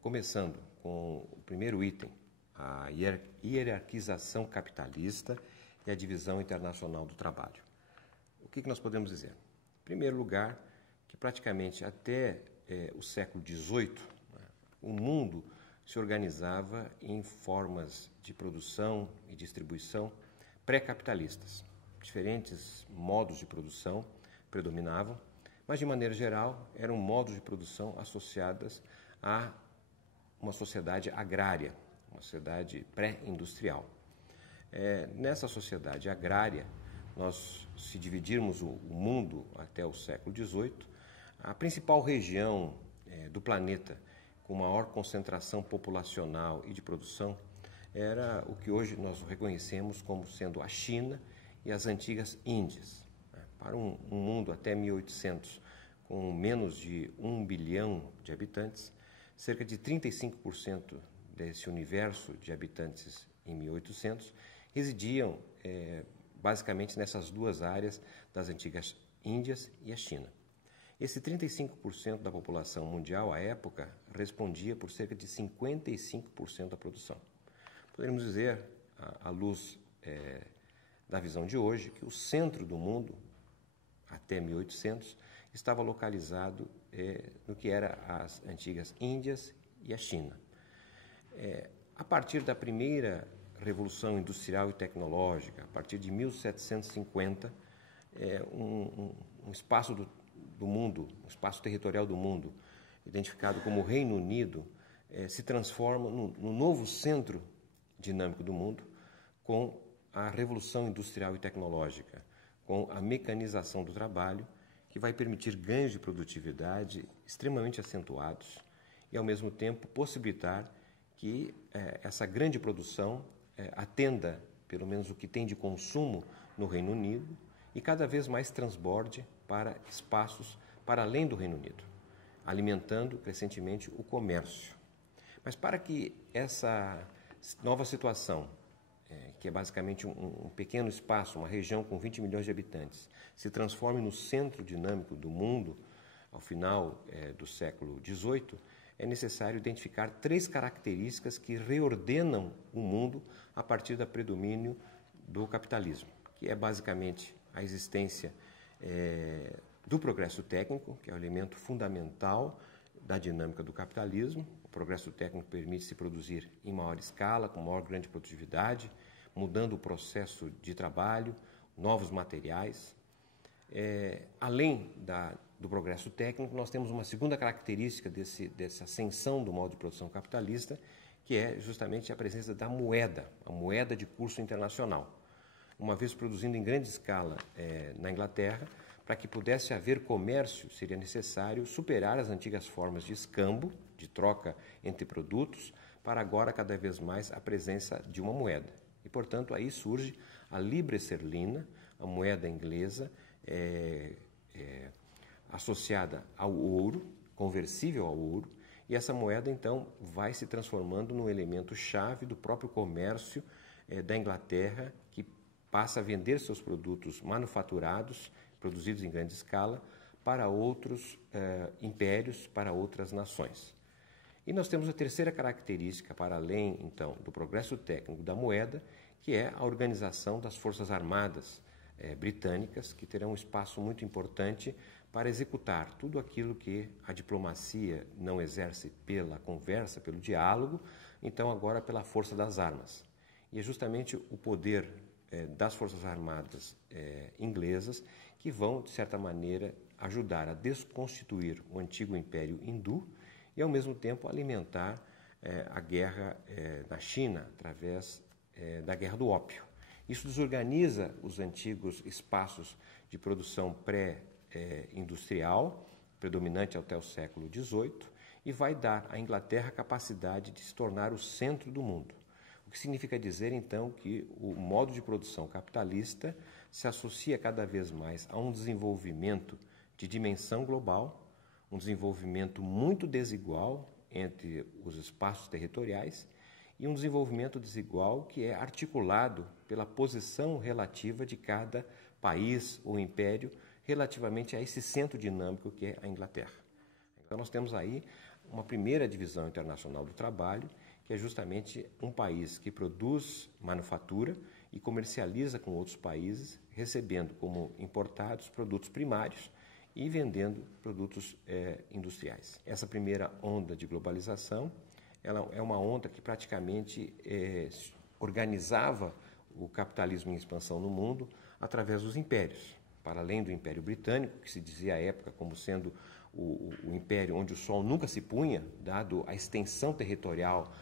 começando com o primeiro item, a hierarquização capitalista e a divisão internacional do trabalho. O que nós podemos dizer? Em primeiro lugar, que praticamente até o século XVIII, o mundo se organizava em formas de produção e distribuição pré-capitalistas. Diferentes modos de produção predominavam, mas de maneira geral eram modos de produção associados a uma sociedade agrária, uma sociedade pré-industrial. Nessa sociedade agrária, nós, se dividirmos o mundo até o século XVIII, a principal região do planeta com maior concentração populacional e de produção era o que hoje nós reconhecemos como sendo a China e as antigas Índias. Para um mundo até 1800 com menos de 1 bilhão de habitantes, cerca de 35% desse universo de habitantes em 1800 residiam basicamente nessas duas áreas das antigas Índias e a China. Esse 35% da população mundial, à época, respondia por cerca de 55% da produção. Poderíamos dizer, à luz da visão de hoje, que o centro do mundo, até 1800, estava localizado no que eram as antigas Índias e a China. A partir da primeira Revolução Industrial e Tecnológica, a partir de 1750, um espaço do mundo, um espaço territorial do mundo, identificado como Reino Unido, se transforma no novo centro dinâmico do mundo com a Revolução Industrial e Tecnológica, com a mecanização do trabalho, que vai permitir ganhos de produtividade extremamente acentuados e, ao mesmo tempo, possibilitar que essa grande produção atenda, pelo menos o que tem de consumo no Reino Unido, e cada vez mais transborde para espaços para além do Reino Unido, alimentando crescentemente o comércio. Mas para que essa nova situação, que é basicamente um pequeno espaço, uma região com 20 milhões de habitantes, se transforme no centro dinâmico do mundo ao final do século XVIII, é necessário identificar 3 características que reordenam o mundo a partir do predomínio do capitalismo, que é basicamente a existência do progresso técnico, que é o elemento fundamental da dinâmica do capitalismo. O progresso técnico permite se produzir em maior escala, com maior grande produtividade, mudando o processo de trabalho, novos materiais. Além do progresso técnico, nós temos uma segunda característica dessa ascensão do modo de produção capitalista, que é justamente a presença da moeda, a moeda de curso internacional. Uma vez produzindo em grande escala na Inglaterra, para que pudesse haver comércio, seria necessário superar as antigas formas de escambo, de troca entre produtos, para agora cada vez mais a presença de uma moeda. E, portanto, aí surge a libra esterlina, a moeda inglesa, associada ao ouro, conversível ao ouro, e essa moeda, então, vai se transformando num elemento chave do próprio comércio da Inglaterra, que passa a vender seus produtos manufaturados, produzidos em grande escala, para outros impérios, para outras nações. E nós temos a terceira característica, para além, então, do progresso técnico da moeda, que é a organização das Forças Armadas britânicas, que terão um espaço muito importante para executar tudo aquilo que a diplomacia não exerce pela conversa, pelo diálogo, então agora pela força das armas. E é justamente o poder das Forças Armadas inglesas que vão, de certa maneira, ajudar a desconstituir o antigo Império Hindu e, ao mesmo tempo, alimentar a guerra na China através da Guerra do Ópio. Isso desorganiza os antigos espaços de produção pré-industrial, predominante até o século XVIII, e vai dar à Inglaterra a capacidade de se tornar o centro do mundo. O que significa dizer, então, que o modo de produção capitalista se associa cada vez mais a um desenvolvimento de dimensão global, um desenvolvimento muito desigual entre os espaços territoriais e um desenvolvimento desigual que é articulado pela posição relativa de cada país ou império relativamente a esse centro dinâmico que é a Inglaterra. Então nós temos aí uma primeira divisão internacional do trabalho, que é justamente um país que produz manufatura e comercializa com outros países, recebendo como importados produtos primários e vendendo produtos industriais. Essa primeira onda de globalização, ela é uma onda que praticamente organizava o capitalismo em expansão no mundo através dos impérios. Para além do Império Britânico, que se dizia à época como sendo o império onde o sol nunca se punha, dado a extensão territorial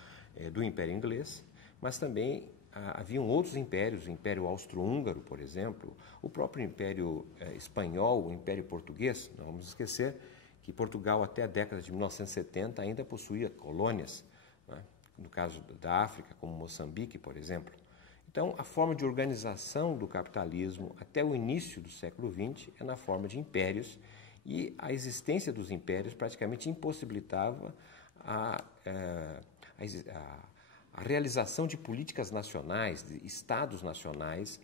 do Império Inglês, mas também haviam outros impérios, o Império Austro-Húngaro, por exemplo, o próprio Império Espanhol, o Império Português. Não vamos esquecer que Portugal, até a década de 1970, ainda possuía colônias, né? No caso da África, como Moçambique, por exemplo. Então, a forma de organização do capitalismo até o início do século XX é na forma de impérios, e a existência dos impérios praticamente impossibilitava a realização de políticas nacionais, de estados nacionais,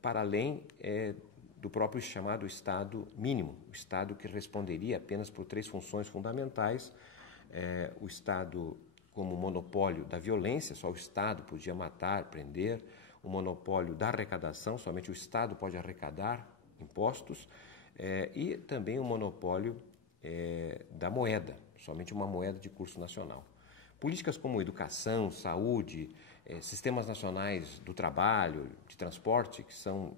para além do próprio chamado Estado mínimo, o Estado que responderia apenas por 3 funções fundamentais: o Estado como monopólio da violência, só o Estado podia matar, prender; o monopólio da arrecadação, somente o Estado pode arrecadar impostos; e também o monopólio da moeda, somente uma moeda de curso nacional. Políticas como educação, saúde, sistemas nacionais do trabalho, de transporte, que são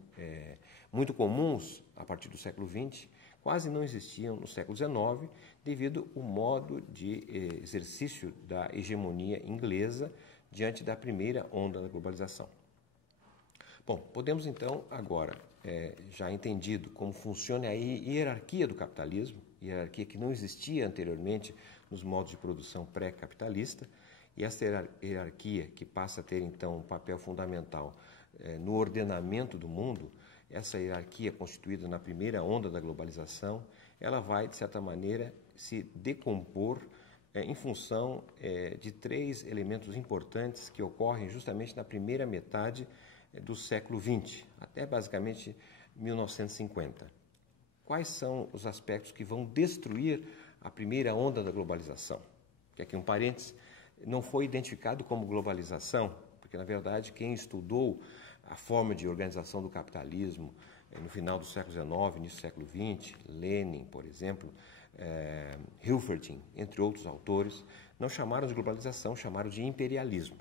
muito comuns a partir do século XX, quase não existiam no século XIX, devido ao modo de exercício da hegemonia inglesa diante da primeira onda da globalização. Bom, podemos então agora, já entendido como funciona a hierarquia do capitalismo, hierarquia que não existia anteriormente nos modos de produção pré-capitalista, e essa hierarquia que passa a ter então um papel fundamental no ordenamento do mundo. Essa hierarquia constituída na primeira onda da globalização, ela vai, de certa maneira, se decompor em função de 3 elementos importantes que ocorrem justamente na primeira metade do século XX, até basicamente 1950. Quais são os aspectos que vão destruir a primeira onda da globalização? Que aqui um parênteses, não foi identificado como globalização, porque, na verdade, quem estudou a forma de organização do capitalismo no final do século XIX, início do século XX, Lenin, por exemplo, Hilferding, entre outros autores, não chamaram de globalização, chamaram de imperialismo.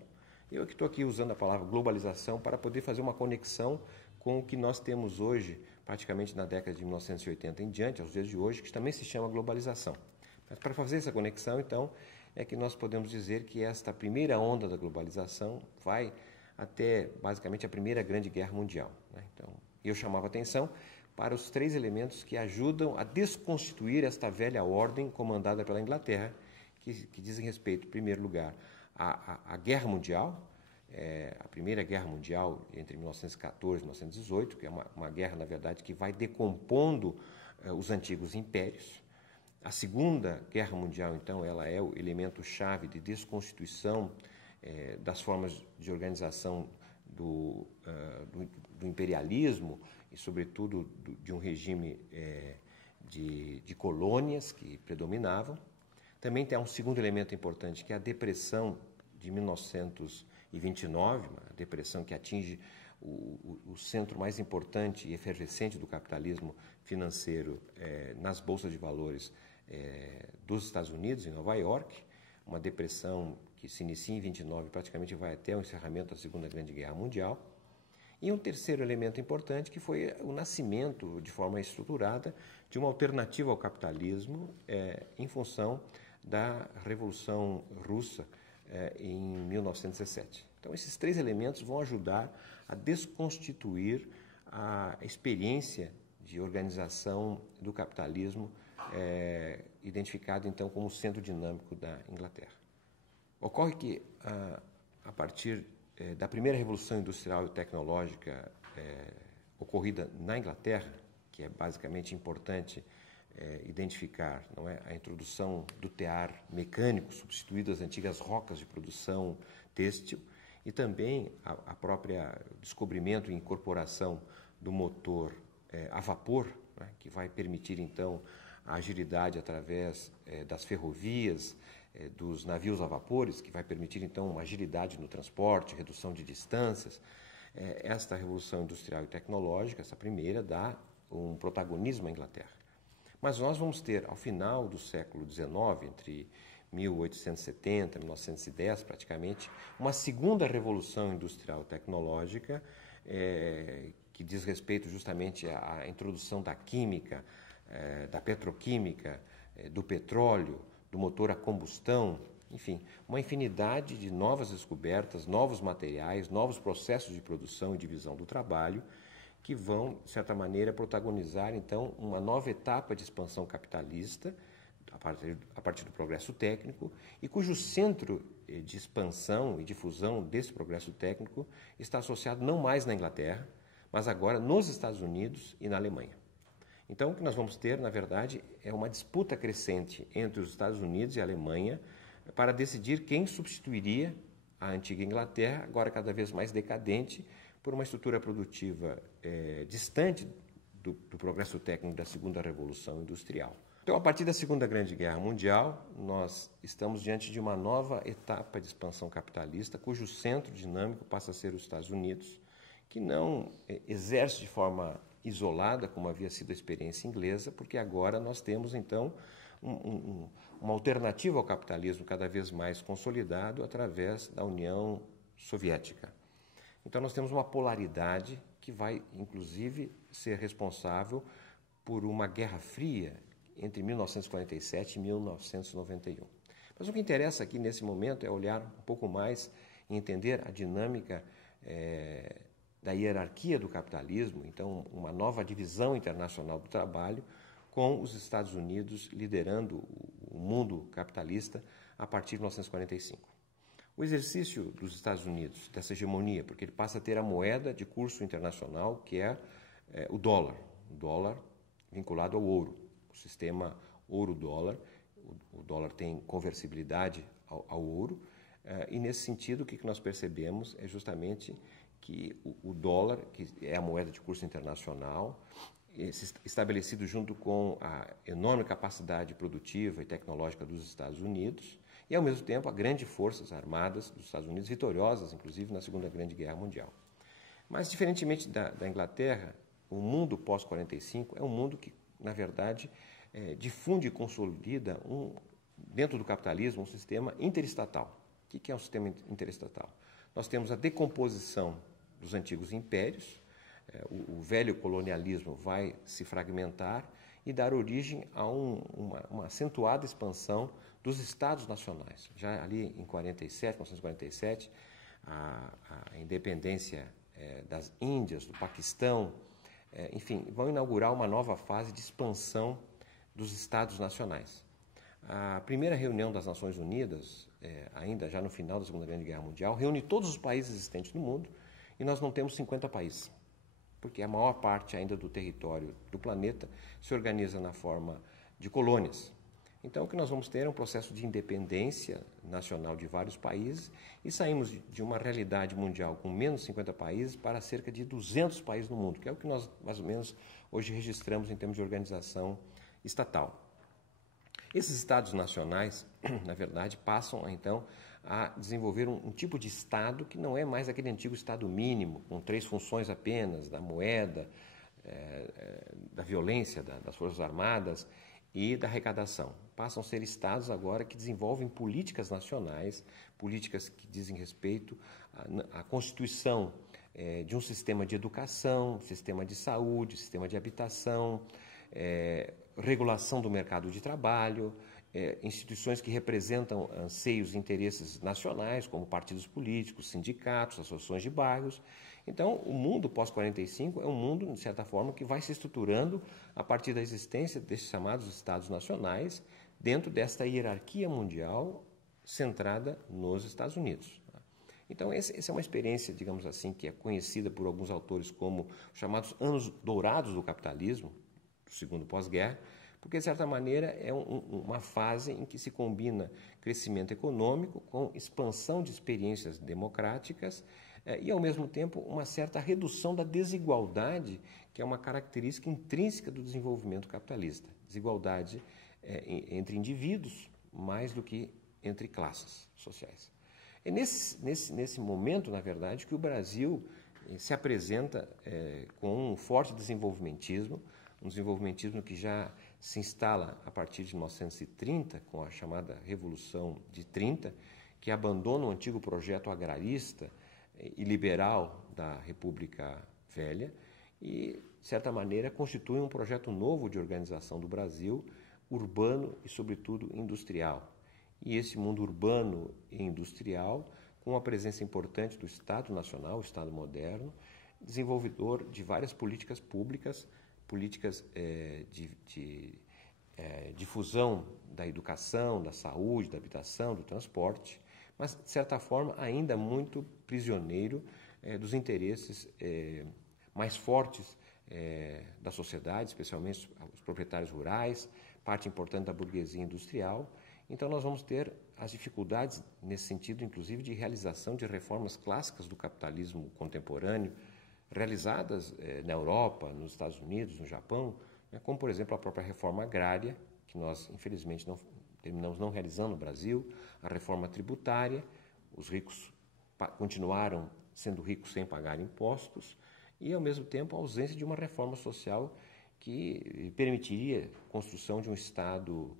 Eu que estou aqui usando a palavra globalização para poder fazer uma conexão com o que nós temos hoje, praticamente na década de 1980 em diante, aos dias de hoje, que também se chama globalização. Mas para fazer essa conexão, então, é que nós podemos dizer que esta primeira onda da globalização vai até, basicamente, a Primeira Grande Guerra Mundial, né? Então, eu chamava atenção para os 3 elementos que ajudam a desconstituir esta velha ordem comandada pela Inglaterra, que dizem respeito, em primeiro lugar, à Guerra Mundial, a Primeira Guerra Mundial entre 1914 e 1918, que é uma guerra, na verdade, que vai decompondo os antigos impérios. A Segunda Guerra Mundial, então, ela é o elemento-chave de desconstituição das formas de organização do imperialismo e, sobretudo, de um regime de colônias que predominavam. Também tem um segundo elemento importante, que é a depressão de 1929, uma depressão que atinge o centro mais importante e efervescente do capitalismo financeiro nas bolsas de valores dos Estados Unidos, em Nova York, uma depressão que se inicia em 29 e praticamente vai até o encerramento da Segunda Grande Guerra Mundial. E um terceiro elemento importante, que foi o nascimento, de forma estruturada, de uma alternativa ao capitalismo em função da Revolução Russa em 1917. Então, esses 3 elementos vão ajudar a desconstituir a experiência de organização do capitalismo, identificado, então, como centro dinâmico da Inglaterra. Ocorre que, a partir da primeira Revolução Industrial e Tecnológica ocorrida na Inglaterra, que é basicamente importante identificar, não é, a introdução do tear mecânico, substituindo as antigas rocas de produção têxtil, e também a própria descobrimento e incorporação do motor a vapor, né, que vai permitir, então, a agilidade através das ferrovias, dos navios a vapores, que vai permitir, então, uma agilidade no transporte, redução de distâncias. Esta revolução industrial e tecnológica, essa primeira, dá um protagonismo à Inglaterra. Mas nós vamos ter, ao final do século XIX, entre 1870 e 1910, praticamente, uma segunda revolução industrial e tecnológica que diz respeito justamente à introdução da química, da petroquímica, do petróleo, do motor a combustão, enfim, uma infinidade de novas descobertas, novos materiais, novos processos de produção e divisão do trabalho que vão, de certa maneira, protagonizar, então, uma nova etapa de expansão capitalista a partir do progresso técnico e cujo centro de expansão e difusão desse progresso técnico está associado não mais na Inglaterra, mas agora nos Estados Unidos e na Alemanha. Então, o que nós vamos ter, na verdade, é uma disputa crescente entre os Estados Unidos e a Alemanha para decidir quem substituiria a antiga Inglaterra, agora cada vez mais decadente, por uma estrutura produtiva distante do progresso técnico da segunda revolução industrial. Então, a partir da Segunda Grande Guerra Mundial, nós estamos diante de uma nova etapa de expansão capitalista, cujo centro dinâmico passa a ser os Estados Unidos, que não exerce de forma isolada, como havia sido a experiência inglesa, porque agora nós temos, então, uma alternativa ao capitalismo cada vez mais consolidado através da União Soviética. Então, nós temos uma polaridade que vai, inclusive, ser responsável por uma guerra fria entre 1947 e 1991. Mas o que interessa aqui, nesse momento, é olhar um pouco mais e entender a dinâmica da hierarquia do capitalismo, então, uma nova divisão internacional do trabalho, com os Estados Unidos liderando o mundo capitalista a partir de 1945. O exercício dos Estados Unidos, dessa hegemonia, porque ele passa a ter a moeda de curso internacional, que é o dólar vinculado ao ouro, o sistema ouro-dólar. O dólar tem conversibilidade ao ouro, e nesse sentido o que nós percebemos é justamente que o dólar, que é a moeda de curso internacional, estabelecido junto com a enorme capacidade produtiva e tecnológica dos Estados Unidos, e, ao mesmo tempo, a grandes forças armadas dos Estados Unidos, vitoriosas, inclusive, na Segunda Grande Guerra Mundial. Mas, diferentemente da Inglaterra, o mundo pós-45 é um mundo que, na verdade, difunde e consolida, dentro do capitalismo, um sistema interestatal. O que é um sistema interestatal? Nós temos a decomposição dos antigos impérios, o velho colonialismo vai se fragmentar e dar origem a uma acentuada expansão dos Estados nacionais. Já ali em 1947, a independência das Índias, do Paquistão, enfim, vão inaugurar uma nova fase de expansão dos Estados nacionais. A primeira reunião das Nações Unidas, ainda já no final da Segunda Grande Guerra Mundial, reúne todos os países existentes no mundo e nós não temos 50 países, porque a maior parte ainda do território do planeta se organiza na forma de colônias. Então, o que nós vamos ter é um processo de independência nacional de vários países e saímos de uma realidade mundial com menos de 50 países para cerca de 200 países no mundo, que é o que nós, mais ou menos, hoje registramos em termos de organização estatal. Esses estados nacionais, na verdade, passam, então, a desenvolver um tipo de Estado que não é mais aquele antigo Estado mínimo, com 3 funções apenas, da moeda, da violência das Forças Armadas e da arrecadação. Passam a ser Estados agora que desenvolvem políticas nacionais, políticas que dizem respeito à constituição de um sistema de educação, sistema de saúde, sistema de habitação, regulação do mercado de trabalho, instituições que representam anseios e interesses nacionais, como partidos políticos, sindicatos, associações de bairros. Então, o mundo pós-45 é um mundo, de certa forma, que vai se estruturando a partir da existência desses chamados Estados nacionais, dentro desta hierarquia mundial centrada nos Estados Unidos. Então, essa é uma experiência, digamos assim, que é conhecida por alguns autores como os chamados anos dourados do capitalismo, do segundo pós-guerra, porque, de certa maneira, é uma fase em que se combina crescimento econômico com expansão de experiências democráticas e, ao mesmo tempo, uma certa redução da desigualdade, que é uma característica intrínseca do desenvolvimento capitalista. Desigualdade entre indivíduos, mais do que entre classes sociais. É nesse momento, na verdade, que o Brasil se apresenta com um forte desenvolvimentismo, um desenvolvimentismo que já se instala a partir de 1930, com a chamada Revolução de 30, que abandona o antigo projeto agrarista e liberal da República Velha e, de certa maneira, constitui um projeto novo de organização do Brasil, urbano e, sobretudo, industrial. E esse mundo urbano e industrial, com a presença importante do Estado Nacional, o Estado moderno, desenvolvedor de várias políticas públicas, políticas de difusão da educação, da saúde, da habitação, do transporte, mas, de certa forma, ainda muito prisioneiro dos interesses mais fortes da sociedade, especialmente os proprietários rurais, parte importante da burguesia industrial. Então, nós vamos ter as dificuldades, nesse sentido, inclusive, de realização de reformas clássicas do capitalismo contemporâneo, realizadas na Europa, nos Estados Unidos, no Japão, como, por exemplo, a própria reforma agrária, que nós, infelizmente, terminamos não realizando no Brasil, a reforma tributária, os ricos continuaram sendo ricos sem pagar impostos, e, ao mesmo tempo, a ausência de uma reforma social que permitiria a construção de um Estado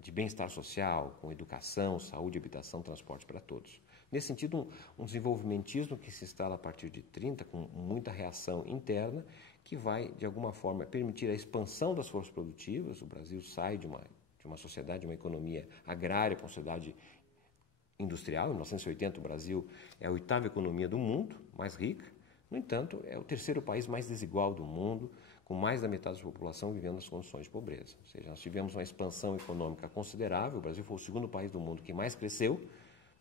de bem-estar social, com educação, saúde, habitação, transporte para todos. Nesse sentido, um desenvolvimentismo que se instala a partir de 30, com muita reação interna, que vai, de alguma forma, permitir a expansão das forças produtivas. O Brasil sai de uma sociedade, de uma economia agrária para uma sociedade industrial. Em 1980, o Brasil é a 8ª economia do mundo, mais rica. No entanto, é o 3º país mais desigual do mundo, com mais da metade da população vivendo nas condições de pobreza. Ou seja, nós tivemos uma expansão econômica considerável, o Brasil foi o 2º país do mundo que mais cresceu,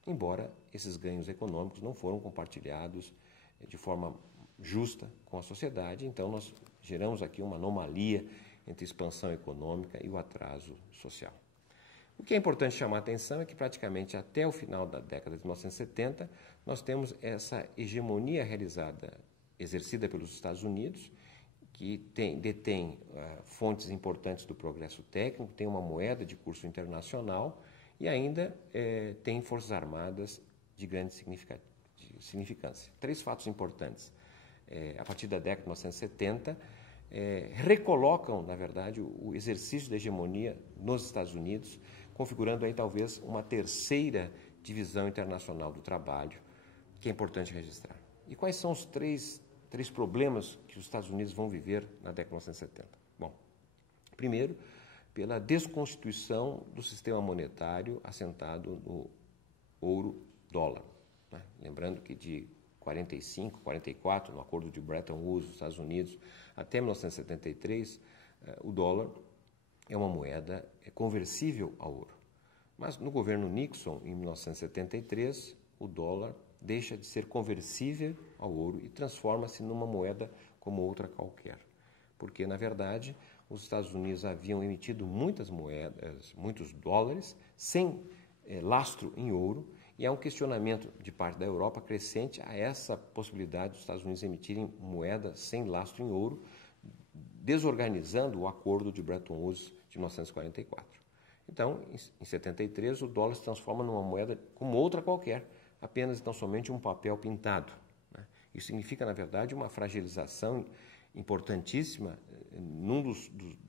embora esses ganhos econômicos não foram compartilhados de forma justa com a sociedade. Então, nós geramos aqui uma anomalia entre expansão econômica e o atraso social. O que é importante chamar a atenção é que, praticamente até o final da década de 1970, nós temos essa hegemonia exercida pelos Estados Unidos, que detém fontes importantes do progresso técnico, tem uma moeda de curso internacional e ainda tem forças armadas de grande significância. 3 fatos importantes. A partir da década de 1970, recolocam, na verdade, o exercício da hegemonia nos Estados Unidos, configurando aí talvez uma 3ª divisão internacional do trabalho, que é importante registrar. E quais são os três problemas que os Estados Unidos vão viver na década de 1970? Bom, primeiro, pela desconstituição do sistema monetário assentado no ouro-dólar. Né? Lembrando que de 45, 44, no acordo de Bretton Woods, dos Estados Unidos, até 1973, o dólar é uma moeda conversível ao ouro. Mas no governo Nixon, em 1973, o dólar deixa de ser conversível ao ouro e transforma-se numa moeda como outra qualquer. Porque, na verdade, os Estados Unidos haviam emitido muitas moedas, muitos dólares, sem lastro em ouro, e há um questionamento de parte da Europa crescente a essa possibilidade dos Estados Unidos emitirem moeda sem lastro em ouro, desorganizando o acordo de Bretton Woods de 1944. Então, em 73, o dólar se transforma numa moeda como outra qualquer, apenas então somente um papel pintado. Né? Isso significa, na verdade, uma fragilização importantíssima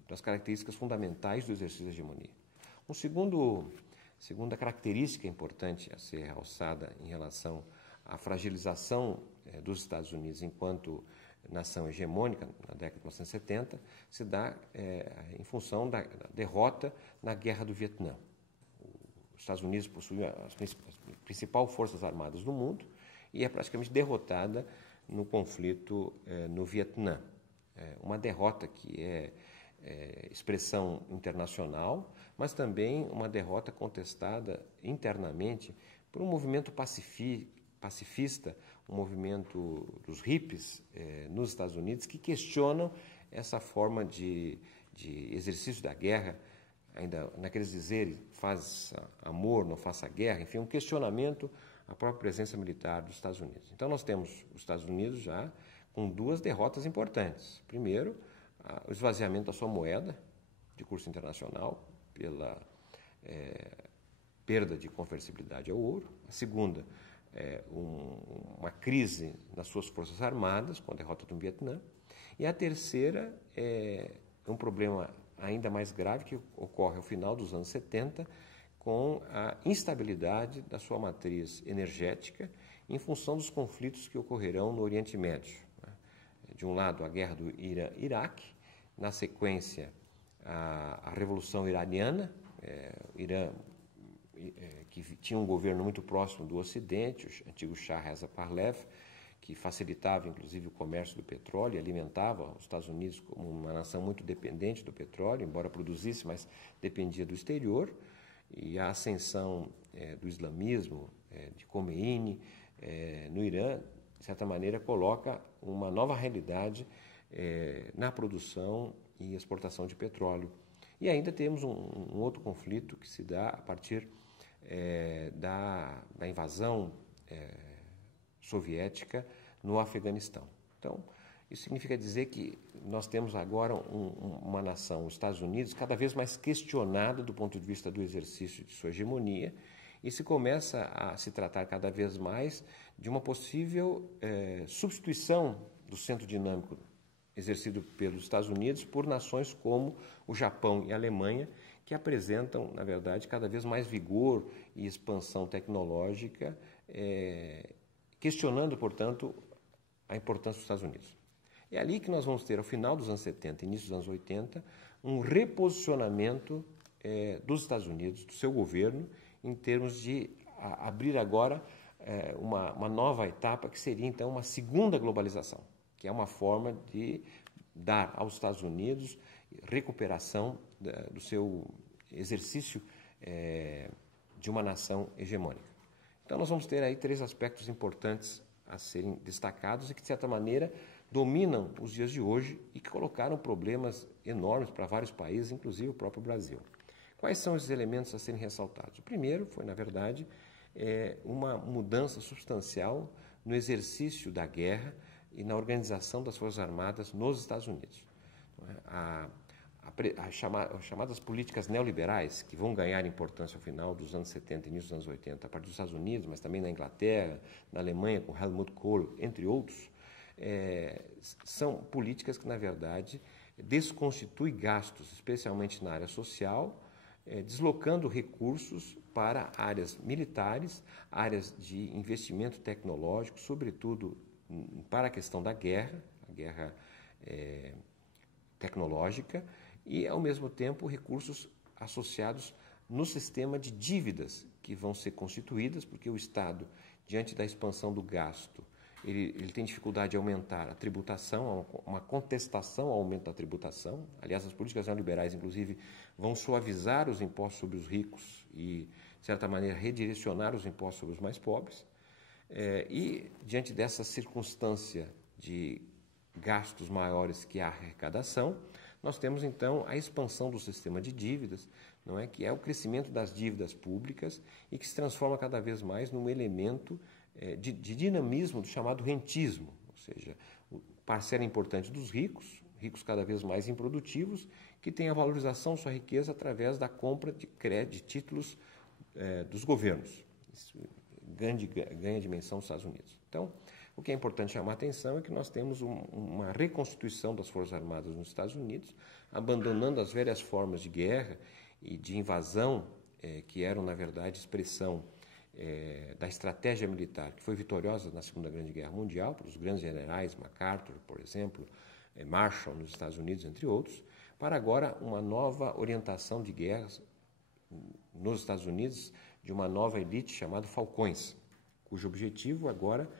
das características fundamentais do exercício da hegemonia. Segunda característica importante a ser realçada em relação à fragilização dos Estados Unidos enquanto nação hegemônica na década de 1970 se dá em função da derrota na Guerra do Vietnã. Os Estados Unidos possuem as principais forças armadas do mundo e é praticamente derrotada no conflito no Vietnã. Uma derrota que é expressão internacional, mas também uma derrota contestada internamente por um movimento pacifista, um movimento dos hippies nos Estados Unidos, que questionam essa forma de de exercício da guerra, ainda naqueles dizeres, faça amor, não faça guerra, enfim, um questionamento à própria presença militar dos Estados Unidos. Então, nós temos os Estados Unidos já com duas derrotas importantes. Primeiro, o esvaziamento da sua moeda de curso internacional pela perda de conversibilidade ao ouro. A segunda, uma crise nas suas forças armadas com a derrota do Vietnã. E a terceira é um problema ainda mais grave que ocorre ao final dos anos 70 com a instabilidade da sua matriz energética em função dos conflitos que ocorrerão no Oriente Médio. De um lado, a guerra do Irã-Iraque, na sequência, a Revolução Iraniana, o Irã que tinha um governo muito próximo do Ocidente, o antigo Shah Reza Pahlavi, que facilitava, inclusive, o comércio do petróleo e alimentava os Estados Unidos como uma nação muito dependente do petróleo, embora produzisse, mas dependia do exterior, e a ascensão do islamismo, de Khomeini, no Irã, de certa maneira, coloca uma nova realidade na produção e exportação de petróleo. E ainda temos um outro conflito que se dá a partir da invasão soviética no Afeganistão. Então, isso significa dizer que nós temos agora uma nação, os Estados Unidos, cada vez mais questionada do ponto de vista do exercício de sua hegemonia, e se começa a se tratar cada vez mais de uma possível substituição do centro dinâmico exercido pelos Estados Unidos por nações como o Japão e a Alemanha, que apresentam, na verdade, cada vez mais vigor e expansão tecnológica, questionando, portanto, a importância dos Estados Unidos. É ali que nós vamos ter, ao final dos anos 70, início dos anos 80, um reposicionamento dos Estados Unidos, do seu governo, em termos de abrir agora uma nova etapa, que seria, então, uma segunda globalização, que é uma forma de dar aos Estados Unidos recuperação do seu exercício de uma nação hegemônica. Então, nós vamos ter aí três aspectos importantes a serem destacados e que, de certa maneira, dominam os dias de hoje e que colocaram problemas enormes para vários países, inclusive o próprio Brasil. Quais são esses elementos a serem ressaltados? O primeiro foi, na verdade, uma mudança substancial no exercício da guerra e na organização das Forças Armadas nos Estados Unidos. As chamadas políticas neoliberais, que vão ganhar importância ao final dos anos 70 e início dos anos 80, a partir dos Estados Unidos, mas também na Inglaterra, na Alemanha, com Helmut Kohl, entre outros, são políticas que, na verdade, desconstituem gastos, especialmente na área social, deslocando recursos para áreas militares, áreas de investimento tecnológico, sobretudo para a questão da guerra, a guerra tecnológica, e, ao mesmo tempo, recursos associados no sistema de dívidas que vão ser constituídas, porque o Estado, diante da expansão do gasto, ele tem dificuldade de aumentar a tributação, uma contestação ao aumento da tributação. Aliás, as políticas neoliberais, inclusive, vão suavizar os impostos sobre os ricos e, de certa maneira, redirecionar os impostos sobre os mais pobres. E, diante dessa circunstância de gastos maiores que a arrecadação, nós temos, então, a expansão do sistema de dívidas, não é? Que é o crescimento das dívidas públicas e que se transforma cada vez mais num elemento de dinamismo do chamado rentismo, ou seja, parcela importante dos ricos cada vez mais improdutivos, que tem a valorização de sua riqueza através da compra de crédito, de títulos dos governos. Isso ganha dimensão nos Estados Unidos. Então, o que é importante chamar a atenção é que nós temos uma reconstituição das Forças Armadas nos Estados Unidos, abandonando as velhas formas de guerra e de invasão, que eram, na verdade, expressão da estratégia militar, que foi vitoriosa na Segunda Grande Guerra Mundial, pelos grandes generais, MacArthur, por exemplo, Marshall nos Estados Unidos, entre outros, para agora uma nova orientação de guerras nos Estados Unidos, de uma nova elite chamada Falcões, cujo objetivo agora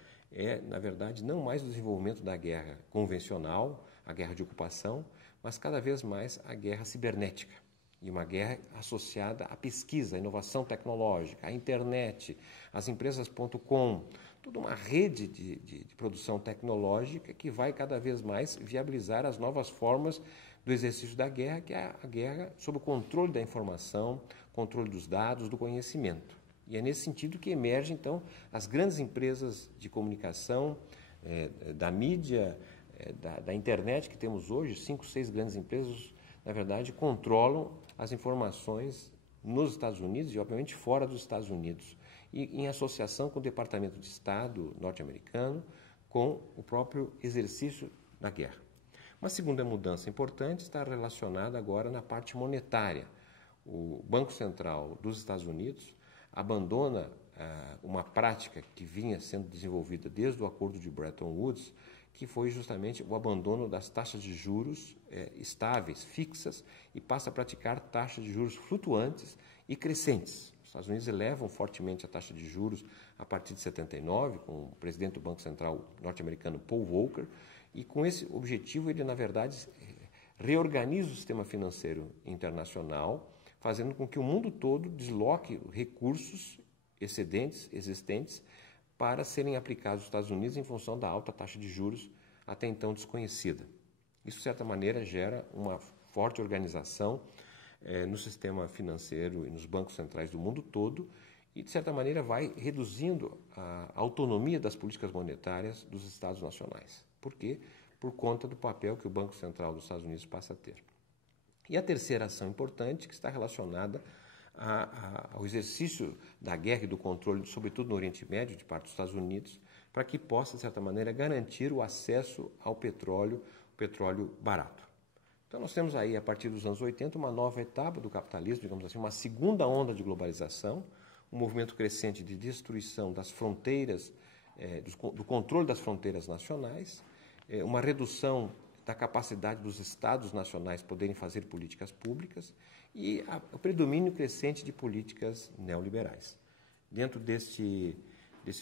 na verdade, não mais o desenvolvimento da guerra convencional, a guerra de ocupação, mas cada vez mais a guerra cibernética. E uma guerra associada à pesquisa, à inovação tecnológica, à internet, às empresas.com, toda uma rede de produção tecnológica que vai cada vez mais viabilizar as novas formas do exercício da guerra, que é a guerra sob o controle da informação, controle dos dados, do conhecimento. E é nesse sentido que emergem, então, as grandes empresas de comunicação, da mídia, da internet que temos hoje. 5, 6 grandes empresas, na verdade, controlam as informações nos Estados Unidos e, obviamente, fora dos Estados Unidos, e em associação com o Departamento de Estado norte-americano, com o próprio exercício da guerra. Uma segunda mudança importante está relacionada agora na parte monetária. O Banco Central dos Estados Unidos abandona uma prática que vinha sendo desenvolvida desde o acordo de Bretton Woods, que foi justamente o abandono das taxas de juros estáveis, fixas, e passa a praticar taxas de juros flutuantes e crescentes. Os Estados Unidos elevam fortemente a taxa de juros a partir de 79, com o presidente do Banco Central norte-americano Paul Volcker, e com esse objetivo ele, na verdade, reorganiza o sistema financeiro internacional, fazendo com que o mundo todo desloque recursos excedentes, existentes, para serem aplicados nos Estados Unidos em função da alta taxa de juros até então desconhecida. Isso, de certa maneira, gera uma forte organização no sistema financeiro e nos bancos centrais do mundo todo e, de certa maneira, vai reduzindo a autonomia das políticas monetárias dos Estados nacionais. Por quê? Por conta do papel que o Banco Central dos Estados Unidos passa a ter. E a terceira ação importante, que está relacionada ao exercício da guerra e do controle, sobretudo no Oriente Médio, de parte dos Estados Unidos, para que possa, de certa maneira, garantir o acesso ao petróleo barato. Então, nós temos aí, a partir dos anos 80, uma nova etapa do capitalismo, digamos assim, uma segunda onda de globalização, um movimento crescente de destruição das fronteiras, do controle das fronteiras nacionais, uma redução da capacidade dos Estados nacionais poderem fazer políticas públicas e o predomínio crescente de políticas neoliberais. Dentro desse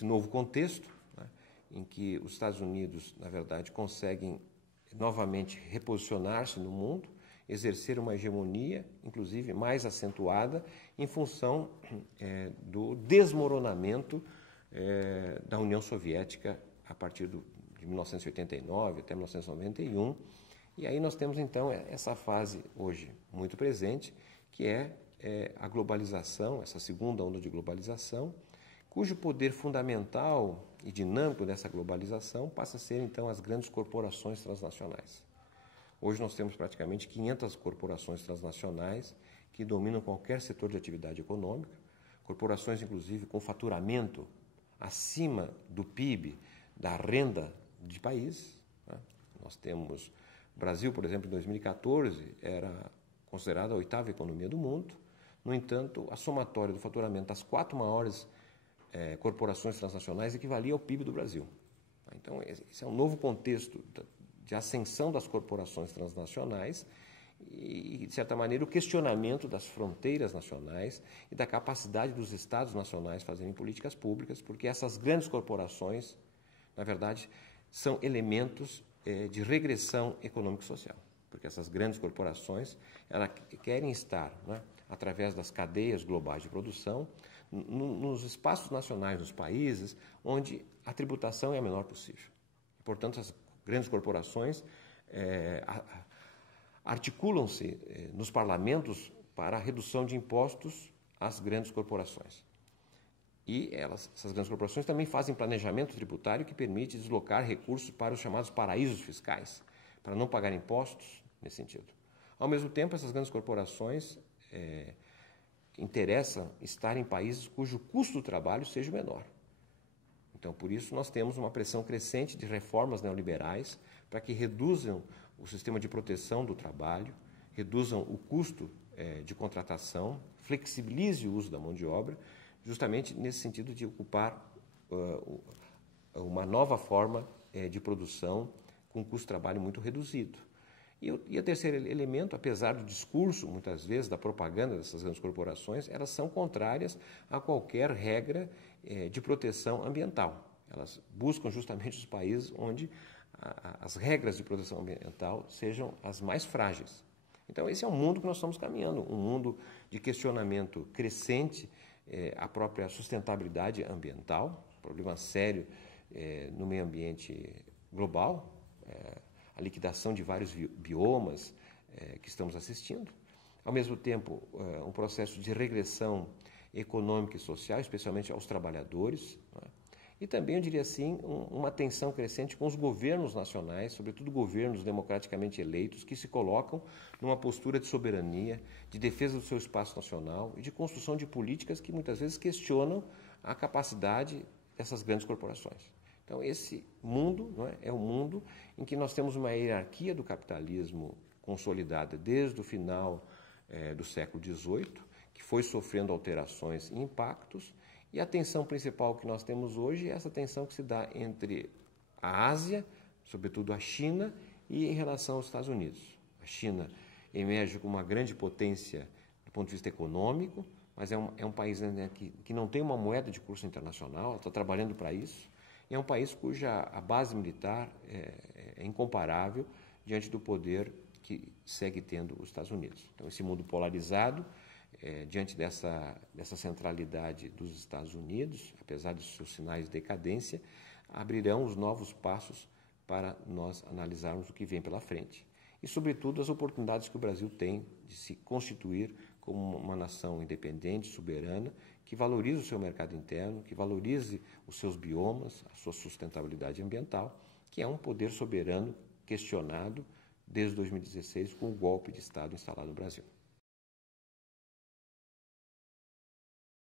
novo contexto, né, em que os Estados Unidos, na verdade, conseguem novamente reposicionar-se no mundo, exercer uma hegemonia, inclusive mais acentuada, em função do desmoronamento da União Soviética a partir de 1989 até 1991, e aí nós temos então essa fase hoje muito presente, que é a globalização, essa segunda onda de globalização, cujo poder fundamental e dinâmico dessa globalização passa a ser então as grandes corporações transnacionais. Hoje nós temos praticamente 500 corporações transnacionais que dominam qualquer setor de atividade econômica, corporações inclusive com faturamento acima do PIB, da renda de país, né? Nós temos o Brasil, por exemplo, em 2014, era considerada a 8ª economia do mundo. No entanto, a somatória do faturamento das 4 maiores corporações transnacionais equivalia ao PIB do Brasil. Então, esse é um novo contexto de ascensão das corporações transnacionais e, de certa maneira, o questionamento das fronteiras nacionais e da capacidade dos Estados nacionais fazerem políticas públicas, porque essas grandes corporações, na verdade, são elementos de regressão econômico-social, porque essas grandes corporações elas querem estar, né, através das cadeias globais de produção, nos espaços nacionais dos países onde a tributação é a menor possível. Portanto, as grandes corporações articulam-se nos parlamentos para a redução de impostos às grandes corporações. E essas grandes corporações também fazem planejamento tributário que permite deslocar recursos para os chamados paraísos fiscais, para não pagar impostos nesse sentido. Ao mesmo tempo, essas grandes corporações interessam estar em países cujo custo do trabalho seja menor. Então, por isso, nós temos uma pressão crescente de reformas neoliberais para que reduzam o sistema de proteção do trabalho, reduzam o custo de contratação, flexibilize o uso da mão de obra, justamente nesse sentido de ocupar uma nova forma de produção com custo de trabalho muito reduzido. E o terceiro elemento, apesar do discurso, muitas vezes, da propaganda dessas grandes corporações, elas são contrárias a qualquer regra de proteção ambiental. Elas buscam justamente os países onde as regras de proteção ambiental sejam as mais frágeis. Então, esse é um mundo que nós estamos caminhando, um mundo de questionamento crescente à própria sustentabilidade ambiental, problema sério no meio ambiente global, a liquidação de vários biomas, que estamos assistindo. Ao mesmo tempo, um processo de regressão econômica e social, especialmente aos trabalhadores, né? E também, eu diria assim, uma tensão crescente com os governos nacionais, sobretudo governos democraticamente eleitos, que se colocam numa postura de soberania, de defesa do seu espaço nacional e de construção de políticas que muitas vezes questionam a capacidade dessas grandes corporações. Então, esse mundo, não é um mundo em que nós temos uma hierarquia do capitalismo consolidada desde o final do século XVIII, que foi sofrendo alterações e impactos, e a tensão principal que nós temos hoje é essa tensão que se dá entre a Ásia, sobretudo a China, e em relação aos Estados Unidos. A China emerge como uma grande potência do ponto de vista econômico, mas é um país, né, que não tem uma moeda de curso internacional, está trabalhando para isso, e é um país cuja a base militar é incomparável diante do poder que segue tendo os Estados Unidos. Então, esse mundo polarizado, diante dessa centralidade dos Estados Unidos, apesar dos seus sinais de decadência, abrirão os novos passos para nós analisarmos o que vem pela frente. E, sobretudo, as oportunidades que o Brasil tem de se constituir como uma nação independente, soberana, que valorize o seu mercado interno, que valorize os seus biomas, a sua sustentabilidade ambiental, que é um poder soberano questionado desde 2016 com o golpe de Estado instalado no Brasil.